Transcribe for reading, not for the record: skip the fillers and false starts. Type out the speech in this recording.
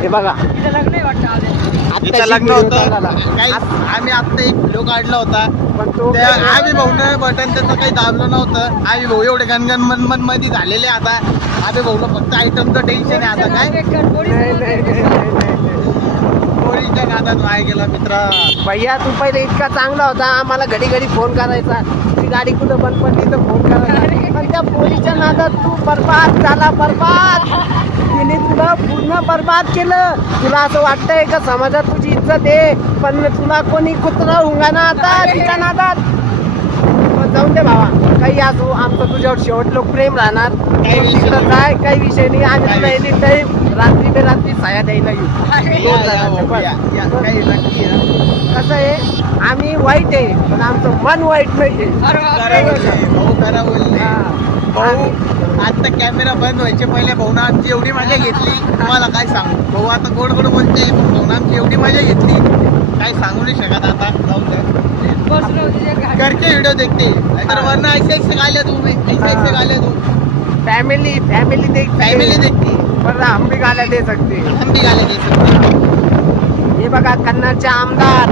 हे बघा तिचं लग्न होतं काही आम्ही आता एक व्हिडिओ काढला होता पण तो त्या आम्ही भाऊन बटन त्याचं काही दाबलं नव्हतं. आम्ही भाऊ एवढे गणगण मन मध्ये झालेले आता. आम्ही भाऊला फक्त आयटमचं टेन्शन आहे आता काय पोरीच्या नादात वाया गेला मित्रा. भैया तू पहिले इतका चांगला होता, आम्हाला घडी घडी फोन करायचा, ती गाडी कुठं बंद पडली तर फोन करायचा. पण त्या पोरीच्या नादात तू बरबाद झाला, बरबाद. तिने तुला पूर्ण बरबाद केलं. तुला असं वाटतंय का समाजात तुझी इज्जत आहे, पण तुला कोणी कुत्रा हुंगाना आता तिच्या नादात. पण जाऊन दे भावा, काही असो, आमचं तुझ्यावर शेवट लोक प्रेम राहणार. काही विषय तिकडं नाही. काय काही विषय नाही. आम्ही तुला एनी टाईम रात्री बेरात्री साया द्यायला येऊ. दोन जणांचे पण. काही नक्की आहे. कसं आहे, आम्ही वाईट आहे पण आमचं मन वाईट नाही भाऊ खरा बोलले. भाऊ आता कॅमेरा बंद व्हायचे पहिले भाऊनं आमची एवढी मजा घेतली तुम्हाला काय सांगू. भाऊ आता गोड गोड बोलते पण भाऊनं आमची एवढी मजा घेतली काय सांगू नाही शकत. आता जाऊन करके व्हिडिओ देखते तर वरना ऐसे गाले तू ऐसे गाले तू फॅमिली देख फॅमिली देखती पर हम भी गाल्या दे सकते. हम भी गाले दे सकते. हे बघा कन्नडचे आमदार